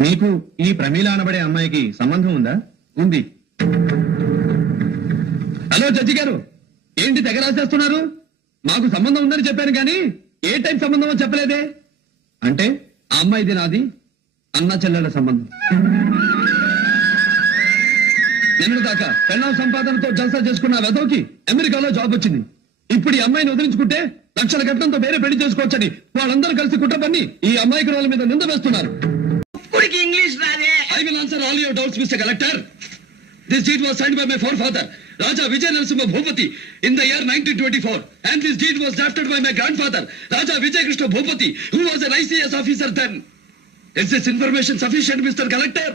నీకు ఈ ప్రమీల అనబడే అమ్మాయికి సంబంధం ఉందా? ఉంది. హలో జడ్జి గారు, ఏంటి తెగ రాసేస్తున్నారు? మాకు సంబంధం ఉందని చెప్పాను కానీ ఏ టైప్ సంబంధమో చెప్పలేదే. అంటే ఆ అమ్మాయిది నాది అన్న చెల్లెల సంబంధం. నిన్న దాకా పెళ్ళాం సంపాదనతో జల్సా చేసుకున్న వెధవకి అమెరికాలో జాబ్ వచ్చింది. ఇప్పుడు ఈ అమ్మాయిని వదిలించుకుంటే లక్షల కట్నంతో వేరే పెళ్లి చేసుకోవచ్చని వాళ్ళందరూ కలిసి కుట్ర పన్ని ఈ అమ్మాయికి వాళ్ళ మీద నింద వేస్తున్నారు. ఇంగ్లీష్ రాదే. I will answer all your doubts, Mr. Collector. This deed was signed by my forefather, Raja Vijay Narasimha Bhupati, in the year 1924. And this deed was drafted by my grandfather, Raja Vijay Krishna Bhupati, who was an ICS officer then. Is this information sufficient, Mr. Collector?